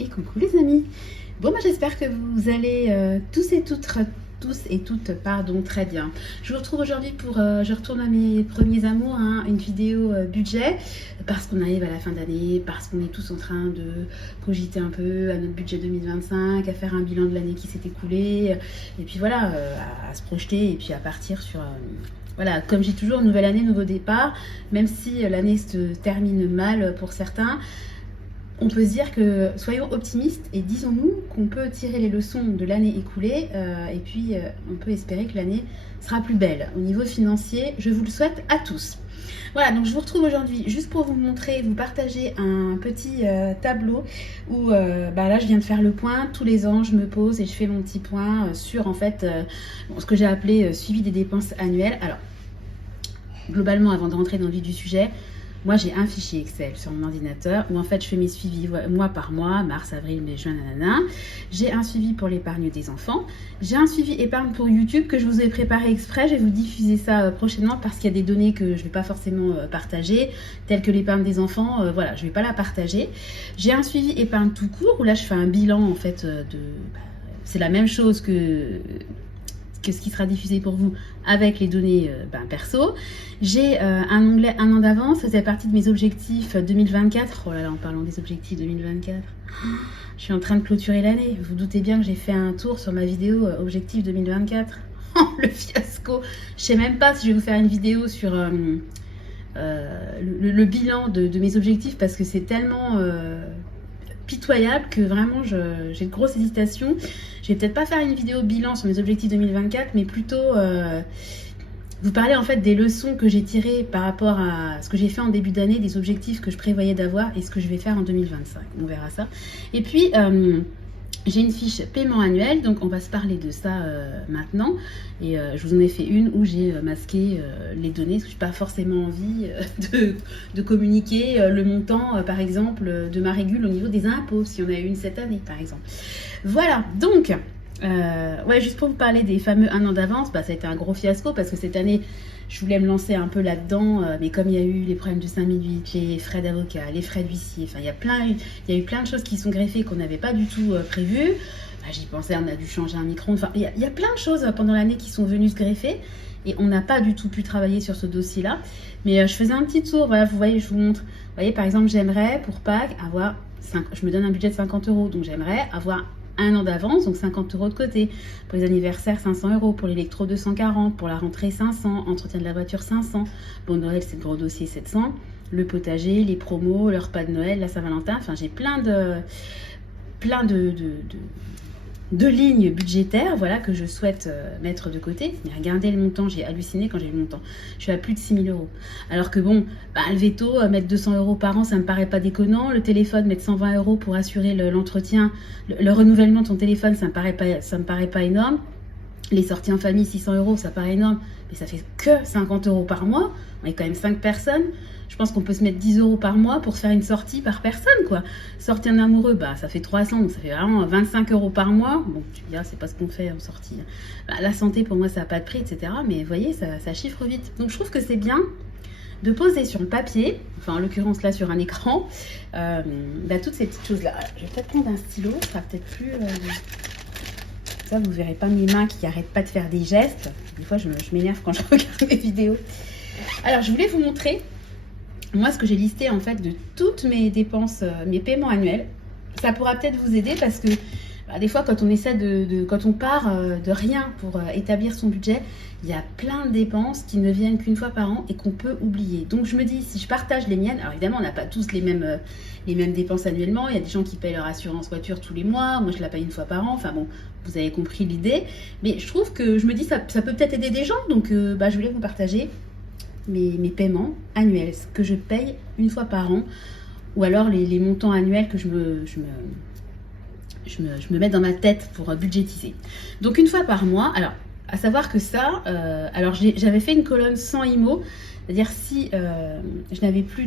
Et coucou les amis. Bon, j'espère que vous allez tous et toutes, pardon, très bien. Je vous retrouve aujourd'hui pour, je retourne à mes premiers amours, hein, une vidéo budget, parce qu'on arrive à la fin d'année, parce qu'on est tous en train de cogiter un peu à notre budget 2025, à faire un bilan de l'année qui s'est écoulée, et puis voilà, à se projeter et puis à partir sur... voilà, comme j'ai toujours, nouvelle année, nouveau départ, même si l'année se termine mal pour certains. On peut se dire que soyons optimistes et disons-nous qu'on peut tirer les leçons de l'année écoulée et puis on peut espérer que l'année sera plus belle. Au niveau financier, je vous le souhaite à tous. Voilà, donc je vous retrouve aujourd'hui juste pour vous montrer, vous partager un petit tableau où là je viens de faire le point. Tous les ans, je me pose et je fais mon petit point sur en fait ce que j'ai appelé suivi des dépenses annuelles. Alors, globalement, avant de rentrer dans le vif du sujet, moi, j'ai un fichier Excel sur mon ordinateur où en fait je fais mes suivis mois par mois, mars, avril, mai, juin, nanana. J'ai un suivi pour l'épargne des enfants. J'ai un suivi épargne pour YouTube que je vous ai préparé exprès. Je vais vous diffuser ça prochainement parce qu'il y a des données que je ne vais pas forcément partager, telles que l'épargne des enfants. Voilà, je ne vais pas la partager. J'ai un suivi épargne tout court où là je fais un bilan en fait c'est la même chose que ce qui sera diffusé pour vous avec les données perso. J'ai un onglet 1 an d'avance, ça fait partie de mes objectifs 2024. Oh là là, en parlant des objectifs 2024, je suis en train de clôturer l'année. Vous doutez bien que j'ai fait un tour sur ma vidéo objectif 2024. Le fiasco. Je sais même pas si je vais vous faire une vidéo sur le bilan de mes objectifs parce que c'est tellement... pitoyable que vraiment j'ai de grosses hésitations. Je vais peut-être pas faire une vidéo bilan sur mes objectifs 2024, mais plutôt vous parler en fait des leçons que j'ai tirées par rapport à ce que j'ai fait en début d'année, des objectifs que je prévoyais d'avoir et ce que je vais faire en 2025. On verra ça. Et puis j'ai une fiche paiement annuel, donc on va se parler de ça maintenant. Et je vous en ai fait une où j'ai masqué les données, parce que je n'ai pas forcément envie de communiquer le montant, par exemple, de ma régule au niveau des impôts, si on a eu une cette année, par exemple. Voilà, donc, ouais, juste pour vous parler des fameux 1 an d'avance, ça a été un gros fiasco, parce que cette année, je voulais me lancer un peu là-dedans, mais comme il y a eu les problèmes de 5008, les frais d'avocat, les frais d'huissier, enfin il y a eu plein de choses qui sont greffées qu'on n'avait pas du tout prévues. J'y pensais, on a dû changer un micro-ondes, enfin il y a plein de choses pendant l'année qui sont venues se greffer et on n'a pas du tout pu travailler sur ce dossier-là. Mais je faisais un petit tour, voilà, vous voyez, je vous montre. Vous voyez, par exemple, j'aimerais pour Pâques avoir, je me donne un budget de 50 €, donc j'aimerais avoir 1 an d'avance, donc 50 € de côté. Pour les anniversaires, 500 €. Pour l'électro, 240. Pour la rentrée, 500. Entretien de la voiture, 500. Bon, Noël, c'est le gros dossier, 700. Le potager, les promos, le repas de Noël, la Saint-Valentin. Enfin, j'ai plein de lignes budgétaires, voilà, que je souhaite mettre de côté. Mais regardez le montant, j'ai halluciné quand j'ai vu le montant. Je suis à plus de 6 000 €. Alors que bon, le veto, mettre 200 € par an, ça me paraît pas déconnant. Le téléphone, mettre 120 € pour assurer l'entretien, le renouvellement de ton téléphone, ça me paraît pas énorme. Les sorties en famille, 600 €, ça paraît énorme, mais ça fait que 50 € par mois. On est quand même 5 personnes. Je pense qu'on peut se mettre 10 € par mois pour faire une sortie par personne, quoi. Sortir un amoureux, ça fait 300, donc ça fait vraiment 25 € par mois. Bon, tu me diras, c'est pas ce qu'on fait en sortie. La santé, pour moi, ça n'a pas de prix, etc. Mais vous voyez, ça chiffre vite. Donc je trouve que c'est bien de poser sur le papier, enfin en l'occurrence là sur un écran, toutes ces petites choses-là. Je vais peut-être prendre un stylo, ça sera peut-être plus... Ça, vous verrez pas mes mains qui n'arrêtent pas de faire des gestes. Des fois, je m'énerve quand je regarde mes vidéos. Alors, je voulais vous montrer, moi, ce que j'ai listé, en fait, de toutes mes dépenses, mes paiements annuels. Ça pourra peut-être vous aider parce que, des fois, quand on essaie quand on part de rien pour établir son budget, il y a plein de dépenses qui ne viennent qu'une fois par an et qu'on peut oublier. Donc, je me dis, si je partage les miennes, alors évidemment, on n'a pas tous les mêmes dépenses annuellement. Il y a des gens qui payent leur assurance voiture tous les mois. Moi, je la paye une fois par an. Enfin bon, vous avez compris l'idée. Mais je trouve que je me dis, ça peut peut-être aider des gens. Donc, je voulais vous partager mes paiements annuels, ce que je paye une fois par an. Ou alors les montants annuels que je me mets dans ma tête pour budgétiser. Donc, une fois par mois, alors, à savoir que ça, alors j'avais fait une colonne sans IMO, c'est-à-dire si je n'avais plus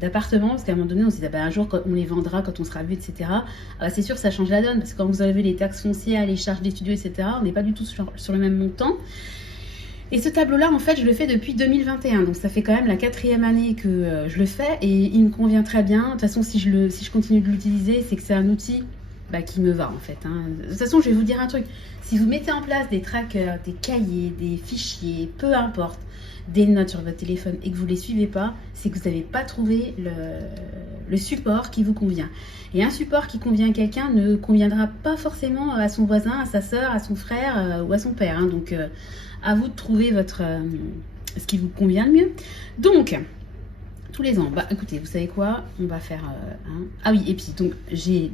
d'appartement, parce qu'à un moment donné, on s'est dit, un jour, on les vendra quand on sera vieux, etc. C'est sûr, ça change la donne, parce que quand vous enlevez les taxes foncières, les charges d'étudiants, etc., on n'est pas du tout sur le même montant. Et ce tableau-là, en fait, je le fais depuis 2021. Donc, ça fait quand même la 4e année que je le fais. Et il me convient très bien. De toute façon, si je continue de l'utiliser, c'est que c'est un outil qui me va, en fait. De toute façon, je vais vous dire un truc. Si vous mettez en place des trackers, des cahiers, des fichiers, peu importe, des notes sur votre téléphone et que vous ne les suivez pas, c'est que vous n'avez pas trouvé le support qui vous convient. Et un support qui convient à quelqu'un ne conviendra pas forcément à son voisin, à sa sœur, à son frère ou à son père. Donc, à vous de trouver ce qui vous convient le mieux. Donc, tous les ans, écoutez, vous savez quoi, on va faire ah oui, et puis donc j'ai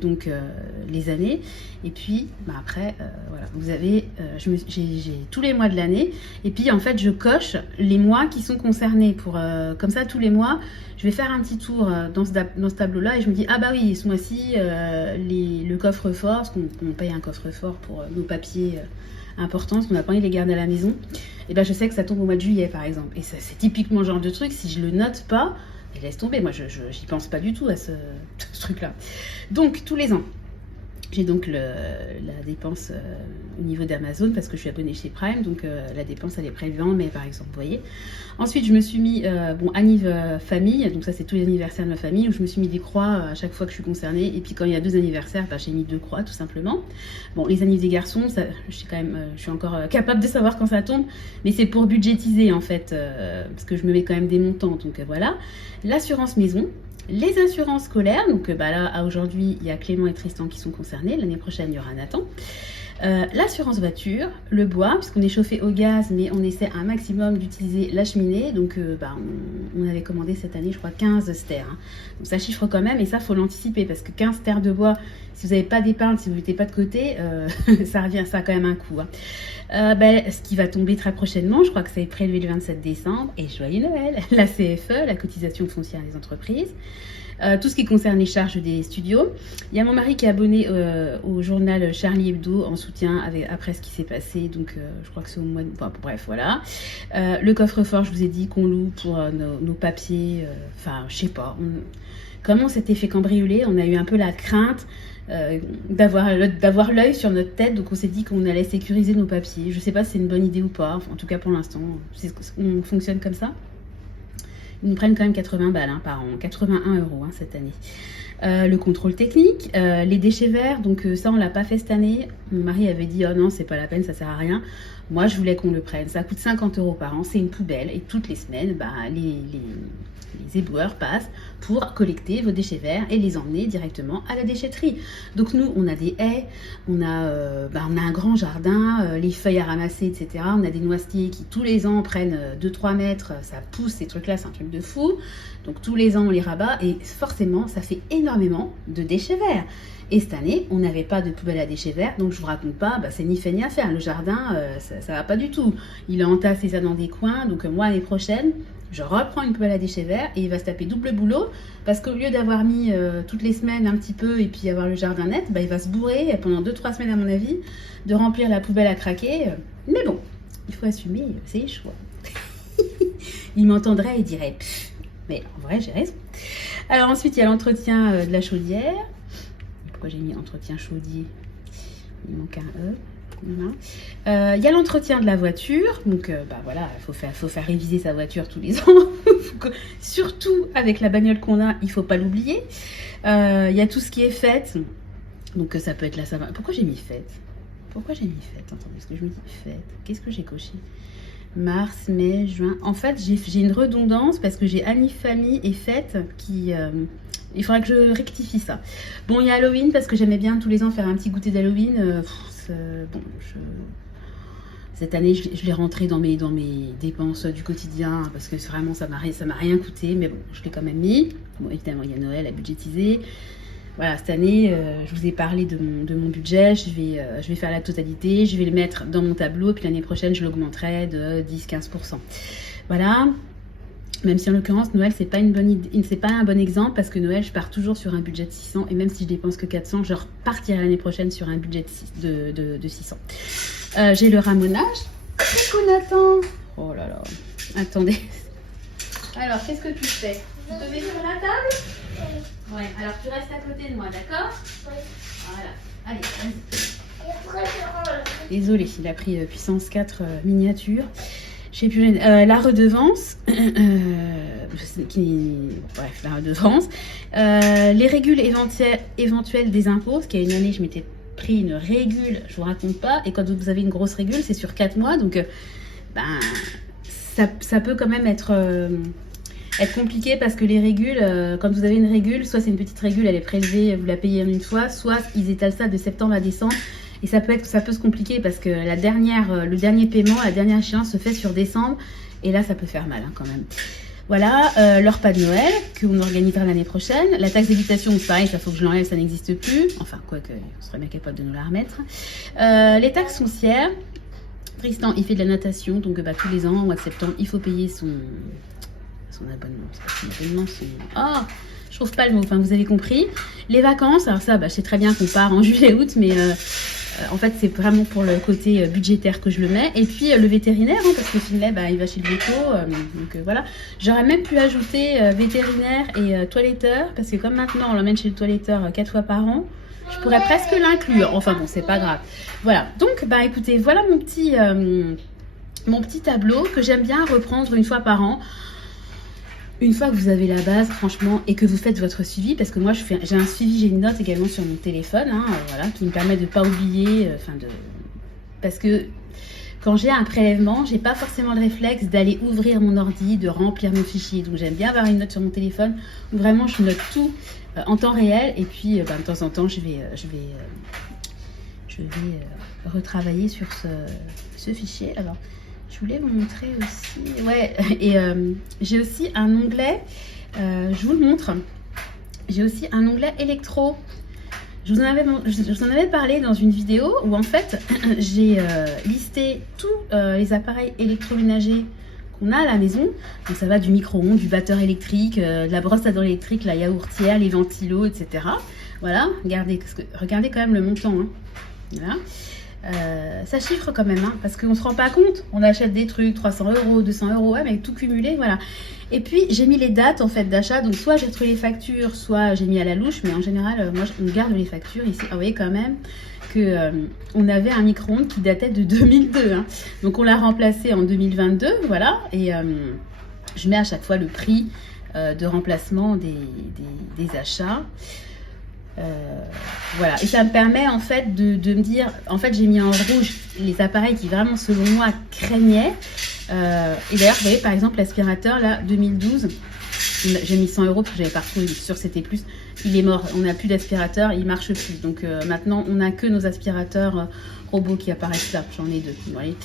les années, et puis après voilà, vous avez j'ai tous les mois de l'année, et puis en fait je coche les mois qui sont concernés pour comme ça tous les mois je vais faire un petit tour dans ce tableau là et je me dis ah bah oui, ce mois-ci le coffre-fort, parce qu'on paye un coffre-fort pour nos papiers importants, parce qu'on n'a pas envie de les garder à la maison, et ben je sais que ça tombe au mois de juillet par exemple, et ça c'est typiquement le genre de truc, si je le note pas, et laisse tomber, moi j'y pense pas du tout à ce truc-là. Donc tous les ans, j'ai donc la dépense au niveau d'Amazon parce que je suis abonnée chez Prime, donc la dépense elle est prélevée en mai par exemple, vous voyez. Ensuite je me suis mis, anniv famille, donc ça c'est tous les anniversaires de ma famille, où je me suis mis des croix à chaque fois que je suis concernée, et puis quand il y a 2 anniversaires, j'ai mis 2 croix tout simplement. Bon, les anniversaires des garçons, ça, je suis encore capable de savoir quand ça tombe, mais c'est pour budgétiser en fait, parce que je me mets quand même des montants, donc voilà. L'assurance maison, les assurances scolaires, donc là, à aujourd'hui, il y a Clément et Tristan qui sont concernés. L'année prochaine, il y aura Nathan. L'assurance voiture, le bois, puisqu'on est chauffé au gaz, mais on essaie un maximum d'utiliser la cheminée. Donc, on avait commandé cette année, je crois, 15 stères. Donc, ça chiffre quand même, et ça, il faut l'anticiper, parce que 15 stères de bois, si vous n'avez pas d'épargne, si vous ne mettez pas de côté, ça a quand même un coût. Ce qui va tomber très prochainement, je crois que ça est prélevé le 27 décembre, et joyeux Noël, la CFE, la cotisation foncière des entreprises. Tout ce qui concerne les charges des studios. Il y a mon mari qui est abonné au journal Charlie Hebdo en soutien après ce qui s'est passé. Donc, je crois que c'est au mois de... bref, voilà. Le coffre-fort, je vous ai dit qu'on loue pour nos papiers. Je sais pas. Comment c'était fait cambrioler, on a eu un peu la crainte d'avoir l'œil sur notre tête. Donc, on s'est dit qu'on allait sécuriser nos papiers. Je sais pas si c'est une bonne idée ou pas. En tout cas, pour l'instant, on fonctionne comme ça. Ils nous prennent quand même 80 balles par an, 81 € cette année. Le contrôle technique, les déchets verts, donc ça on l'a pas fait cette année. Mon mari avait dit oh non c'est pas la peine, ça sert à rien. Moi je voulais qu'on le prenne, ça coûte 50 € par an, c'est une poubelle et toutes les semaines les éboueurs passent pour collecter vos déchets verts et les emmener directement à la déchetterie. Donc nous on a des haies, on a un grand jardin, les feuilles à ramasser, etc. On a des noisetiers qui tous les ans prennent 2-3 mètres, ça pousse, ces trucs là c'est un truc de fou. Donc tous les ans on les rabat et forcément ça fait énormément de déchets verts. Et cette année, on n'avait pas de poubelle à déchets verts, donc je vous raconte pas, c'est ni fait ni à faire. Le jardin, ça va pas du tout. Il a entassé ça dans des coins, donc moi l'année prochaine, je reprends une poubelle à déchets verts et il va se taper double boulot parce qu'au lieu d'avoir mis toutes les semaines un petit peu et puis avoir le jardin net, il va se bourrer pendant 2-3 semaines à mon avis de remplir la poubelle à craquer. Mais bon, il faut assumer, c'est les choix. Il m'entendrait et il dirait mais en vrai j'ai raison. Alors ensuite il y a l'entretien de la chaudière. Pourquoi j'ai mis entretien chaudier? Il manque un E. Voilà. Il y a l'entretien de la voiture, donc voilà, il faut faire réviser sa voiture tous les ans. Surtout avec la bagnole qu'on a, il faut pas l'oublier. Il y a tout ce qui est fête, donc ça peut être la Saint-Valentin. Pourquoi j'ai mis fête? Attendez, est-ce que je me dis fête? Qu'est-ce que j'ai coché? Mars, mai, juin. En fait, j'ai une redondance parce que j'ai Anniv famille et fête qui... il faudra que je rectifie ça. Bon, il y a Halloween parce que j'aimais bien tous les ans faire un petit goûter d'Halloween. Cette année, je l'ai rentré dans mes dépenses du quotidien parce que vraiment, ça m'a rien coûté. Mais bon, je l'ai quand même mis. Bon, évidemment, il y a Noël à budgétiser. Voilà, cette année, je vous ai parlé de mon budget. Je vais faire la totalité. Je vais le mettre dans mon tableau. Puis l'année prochaine, je l'augmenterai de 10-15%. Voilà. Même si en l'occurrence Noël c'est pas une bonne idée, c'est pas un bon exemple parce que Noël je pars toujours sur un budget de 600 et même si je dépense que 400, je repartirai l'année prochaine sur un budget de 600. J'ai le ramonage. Coucou Nathan. Oh là là. Attendez. Alors qu'est-ce que tu fais? Tu te mets sur la table? Ouais. Alors tu restes à côté de moi, d'accord? Voilà. Allez, vas-y. Désolée, il a pris puissance 4 miniature. je sais plus, la redevance, bref, la redevance, les régules éventuelles des impôts, parce qu'il y a une année, je m'étais pris une régule, je vous raconte pas, et quand vous avez une grosse régule, c'est sur 4 mois, donc ben, ça peut quand même être compliqué parce que les régules, quand vous avez une régule, soit c'est une petite régule, elle est prélevée, vous la payez en une fois, soit ils étalent ça de septembre à décembre. Et ça peut se compliquer parce que le dernier paiement, la dernière échéance se fait sur décembre. Et là, ça peut faire mal quand même. Voilà, leur pas de Noël qu'on organisera l'année prochaine. La taxe d'habitation, c'est pareil, ça faut que je l'enlève, ça n'existe plus. Enfin, quoique, on serait bien capable de nous la remettre. Les taxes foncières. Tristan, il fait de la natation, donc tous les ans, au mois de septembre, il faut payer son abonnement. C'est pas son abonnement, je trouve pas le mot, enfin vous avez compris. Les vacances, alors ça, je sais très bien qu'on part en juillet-août, mais en fait c'est vraiment pour le côté budgétaire que je le mets. Et puis le vétérinaire, parce que Finlay, il va chez le véto, donc voilà. J'aurais même pu ajouter vétérinaire et toiletteur, parce que comme maintenant on l'emmène chez le toiletteur 4 fois par an, je pourrais presque l'inclure. Enfin bon, c'est pas grave. Voilà, donc écoutez, voilà mon petit tableau que j'aime bien reprendre une fois par an. Une fois que vous avez la base, franchement, et que vous faites votre suivi, parce que moi j'ai un suivi, j'ai une note également sur mon téléphone, voilà, qui me permet de ne pas oublier, parce que quand j'ai un prélèvement, j'ai pas forcément le réflexe d'aller ouvrir mon ordi, de remplir mon fichier. Donc j'aime bien avoir une note sur mon téléphone où vraiment je note tout en temps réel, et puis de temps en temps je vais retravailler sur ce fichier. Alors je voulais vous montrer aussi, ouais, et j'ai aussi un onglet, je vous le montre, j'ai aussi un onglet électro. Je vous en avais parlé dans une vidéo où en fait j'ai listé tous les appareils électroménagers qu'on a à la maison. Donc ça va du micro-ondes, du batteur électrique, de la brosse à dents électrique, la yaourtière, les ventilos, etc. Voilà, regardez quand même le montant. Voilà. Ça chiffre quand même, parce qu'on ne se rend pas compte. On achète des trucs, 300 €, 200 €, ouais, mais tout cumulé, voilà. Et puis j'ai mis les dates en fait d'achat, donc soit j'ai retrouvé les factures, soit j'ai mis à la louche, mais en général, moi on garde les factures ici. Ah, vous voyez quand même que on avait un micro-ondes qui datait de 2002, donc on l'a remplacé en 2022, voilà. Et je mets à chaque fois le prix de remplacement des achats. Voilà, et ça me permet en fait de me dire, en fait j'ai mis en rouge les appareils qui vraiment selon moi craignaient, et d'ailleurs vous voyez par exemple l'aspirateur là 2012, j'ai mis 100 € parce que j'avais pas retrouvé, sûr c'était plus, il est mort, on n'a plus d'aspirateur, il marche plus, donc maintenant on n'a que nos aspirateurs robots qui apparaissent là, j'en ai 2, vous voyez.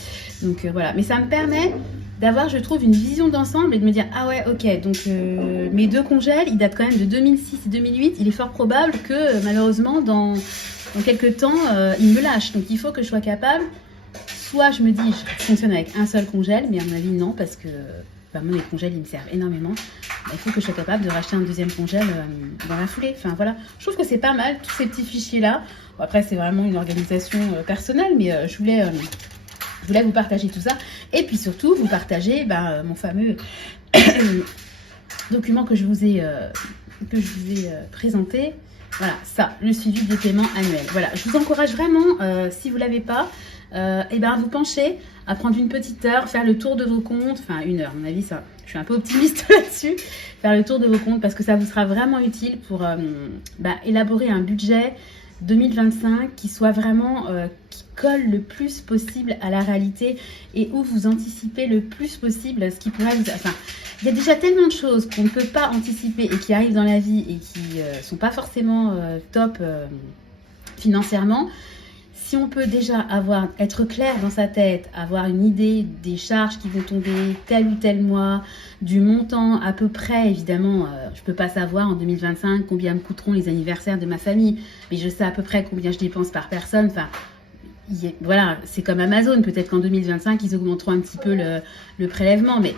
Donc voilà, mais ça me permet d'avoir, je trouve, une vision d'ensemble et de me dire, ah ouais, ok, donc mes 2 congèles, ils datent quand même de 2006 et 2008, il est fort probable que malheureusement dans quelques temps, ils me lâchent, donc il faut que je sois capable, soit je me dis, je fonctionne avec un seul congèle, mais à mon avis non, parce que moi les congèles ils me servent énormément, il faut que je sois capable de racheter un deuxième congèle dans la foulée, enfin voilà, je trouve que c'est pas mal, tous ces petits fichiers là. Bon, après c'est vraiment une organisation personnelle, mais je voulais vous partager tout ça, et puis surtout vous partager mon fameux document que je vous ai présenté. Voilà, ça, le suivi des paiements annuels. Voilà, je vous encourage vraiment, si vous ne l'avez pas, vous penchez à prendre une petite heure, faire le tour de vos comptes, enfin 1 heure, à mon avis, ça, je suis un peu optimiste là-dessus, faire le tour de vos comptes parce que ça vous sera vraiment utile pour élaborer un budget 2025 qui soit vraiment, qui colle le plus possible à la réalité et où vous anticipez le plus possible ce qui pourrait vous... Enfin, il y a déjà tellement de choses qu'on ne peut pas anticiper et qui arrivent dans la vie et qui sont pas forcément top financièrement. Si on peut déjà être clair dans sa tête, avoir une idée des charges qui vont tomber tel ou tel mois, du montant à peu près, évidemment, je ne peux pas savoir en 2025 combien me coûteront les anniversaires de ma famille, mais je sais à peu près combien je dépense par personne. Enfin, voilà, c'est comme Amazon, peut-être qu'en 2025, ils augmenteront un petit peu le prélèvement, mais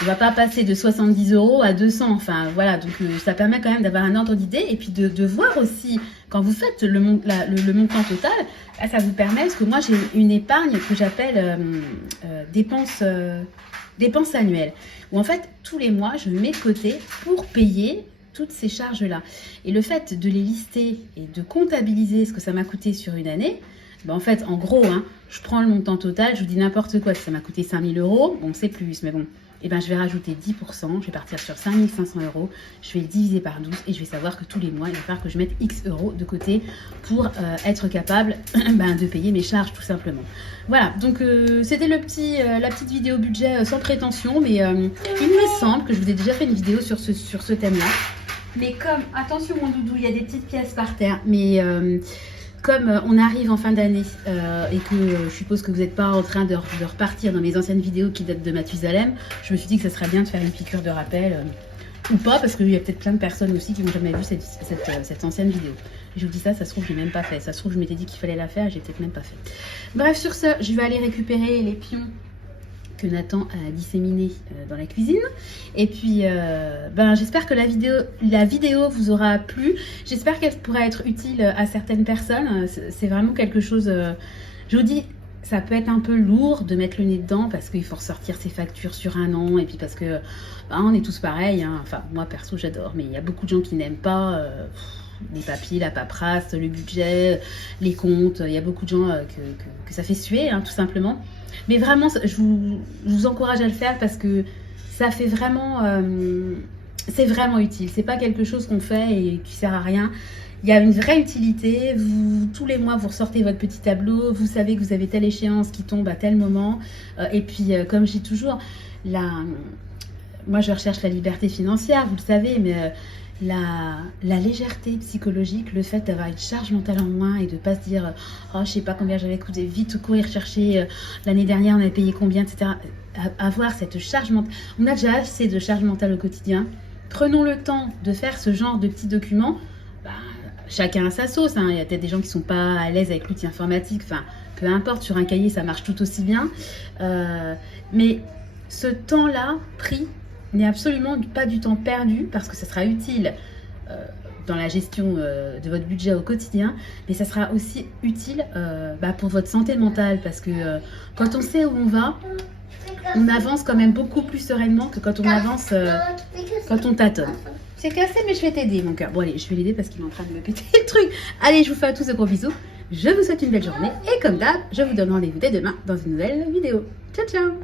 on ne va pas passer de 70 € à 200, enfin voilà, donc ça permet quand même d'avoir un ordre d'idée et puis de voir aussi, quand vous faites le montant total, ça vous permet, parce que moi j'ai une épargne que j'appelle dépenses annuelles, où en fait tous les mois je mets de côté pour payer toutes ces charges-là. Et le fait de les lister et de comptabiliser ce que ça m'a coûté sur une année, Ben, en fait, en gros, hein, je prends le montant total, je vous dis n'importe quoi, si ça m'a coûté 5 000 €, bon, c'est plus, mais bon, et ben, je vais rajouter 10%, je vais partir sur 5 500 €, je vais le diviser par 12 et je vais savoir que tous les mois, il va falloir que je mette X euros de côté pour être capable de payer mes charges, tout simplement. Voilà, donc c'était la petite vidéo budget sans prétention, mais il me semble que je vous ai déjà fait une vidéo sur ce thème-là. Mais comme, attention mon doudou, il y a des petites pièces par terre, mais comme on arrive en fin d'année et que je suppose que vous n'êtes pas en train de repartir dans mes anciennes vidéos qui datent de Mathusalem, je me suis dit que ça serait bien de faire une piqûre de rappel, ou pas, parce qu'il y a peut-être plein de personnes aussi qui n'ont jamais vu cette ancienne vidéo. Je vous dis ça se trouve je n'ai même pas fait, ça se trouve je m'étais dit qu'il fallait la faire, j'ai peut-être même pas fait. Bref, sur ce, je vais aller récupérer les pions que Nathan a disséminé dans la cuisine. Et puis, j'espère que la vidéo vous aura plu. J'espère qu'elle pourra être utile à certaines personnes. C'est vraiment quelque chose... je vous dis, ça peut être un peu lourd de mettre le nez dedans parce qu'il faut ressortir ses factures sur un an. Et puis parce que on est tous pareils. Hein. Enfin, moi, perso, j'adore. Mais il y a beaucoup de gens qui n'aiment pas... les papiers, la paperasse, le budget, les comptes. Il y a beaucoup de gens que ça fait suer, hein, tout simplement. Mais vraiment, je vous encourage à le faire parce que ça fait vraiment... c'est vraiment utile. C'est pas quelque chose qu'on fait et qui sert à rien. Il y a une vraie utilité. Tous les mois, vous ressortez votre petit tableau. Vous savez que vous avez telle échéance qui tombe à tel moment. Et puis, comme je dis toujours, moi, je recherche la liberté financière, vous le savez, mais... La légèreté psychologique, le fait d'avoir une charge mentale en moins et de ne pas se dire oh je sais pas combien j'avais coûté, vite courir chercher, l'année dernière on avait payé combien, etc. Avoir cette charge mentale, on a déjà assez de charge mentale au quotidien. Prenons le temps de faire ce genre de petits documents. Chacun a sa sauce, hein. Il y a peut-être des gens qui sont pas à l'aise avec l'outil informatique, enfin peu importe, sur un cahier ça marche tout aussi bien, mais ce temps-là pris n'est absolument pas du temps perdu parce que ça sera utile dans la gestion de votre budget au quotidien, mais ça sera aussi utile pour votre santé mentale parce que quand on sait où on va, on avance quand même beaucoup plus sereinement que quand on avance, quand on tâtonne. C'est cassé, mais je vais t'aider, mon cœur. Bon, allez, je vais l'aider parce qu'il est en train de me péter le truc. Allez, je vous fais à tous de gros bisous. Je vous souhaite une belle journée et comme d'hab, je vous donne rendez-vous dès demain dans une nouvelle vidéo. Ciao, ciao!